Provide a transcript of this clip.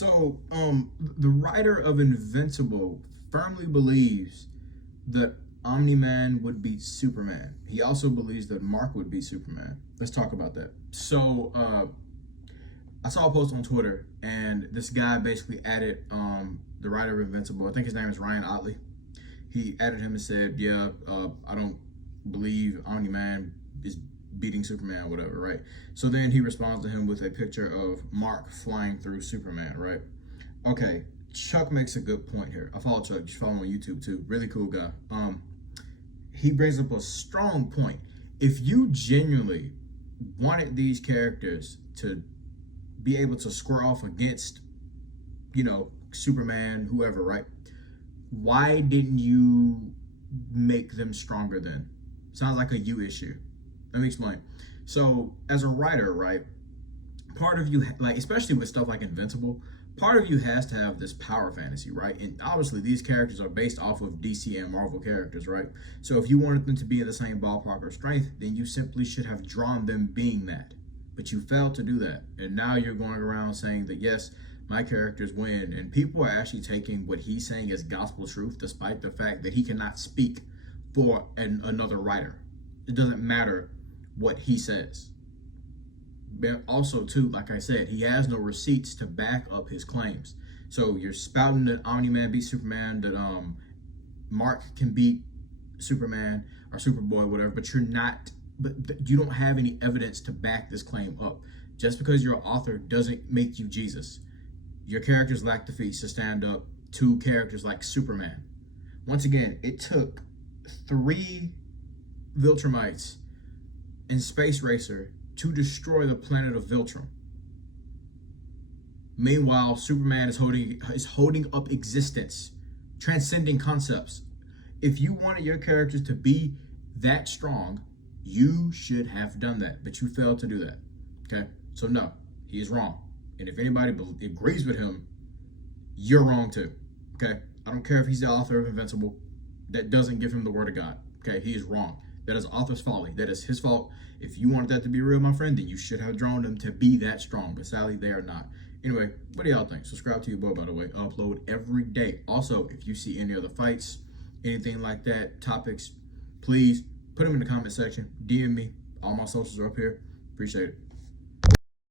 So, the writer of Invincible firmly believes that Omni-Man would beat Superman. He also believes that Mark would beat Superman. Let's talk about that. So, I saw a post on Twitter, and this guy basically added the writer of Invincible. I think his name is Ryan Otley. He added him and said, "Yeah, I don't believe Omni-Man is beating Superman, whatever, right?" So then he responds to him with a picture of Mark flying through Superman, right? Okay, Chuck makes a good point here. I follow Chuck. You should follow him on YouTube too. Really cool guy. He brings up a strong point. If you genuinely wanted these characters to be able to square off against, Superman, whoever, right? Why didn't you make them stronger then? Sounds like a you issue. Let me explain. So, as a writer, right, part of you, like, especially with stuff like Invincible, part of you has to have this power fantasy, right? And obviously, these characters are based off of DC and Marvel characters, right? So, if you wanted them to be in the same ballpark of strength, then you simply should have drawn them being that. But you failed to do that. And now you're going around saying that, yes, my characters win. And people are actually taking what he's saying as gospel truth, despite the fact that he cannot speak for another writer. It doesn't matter what he says. But also, too, like I said, he has no receipts to back up his claims. So you're spouting that Omni-Man beats Superman, that Mark can beat Superman or Superboy, whatever, but you don't have any evidence to back this claim up. Just because you're an author doesn't make you Jesus. Your characters lack the feats to stand up to characters like Superman. Once again, it took 3 Viltrumites and Space Racer to destroy the planet of Viltrum. Meanwhile, Superman is holding up existence, transcending concepts. If you wanted your characters to be that strong, you should have done that, but you failed to do that. Okay, so no, he is wrong. And if anybody agrees with him, you're wrong too. Okay, I don't care if he's the author of Invincible. That doesn't give him the word of God. Okay, he is wrong. That is author's folly. That is his fault. If you wanted that to be real, my friend, then you should have drawn them to be that strong. But sadly, they are not. Anyway, what do y'all think? Subscribe to your boy, by the way. I upload every day. Also, if you see any other fights, anything like that, topics, please put them in the comment section. DM me. All my socials are up here. Appreciate it.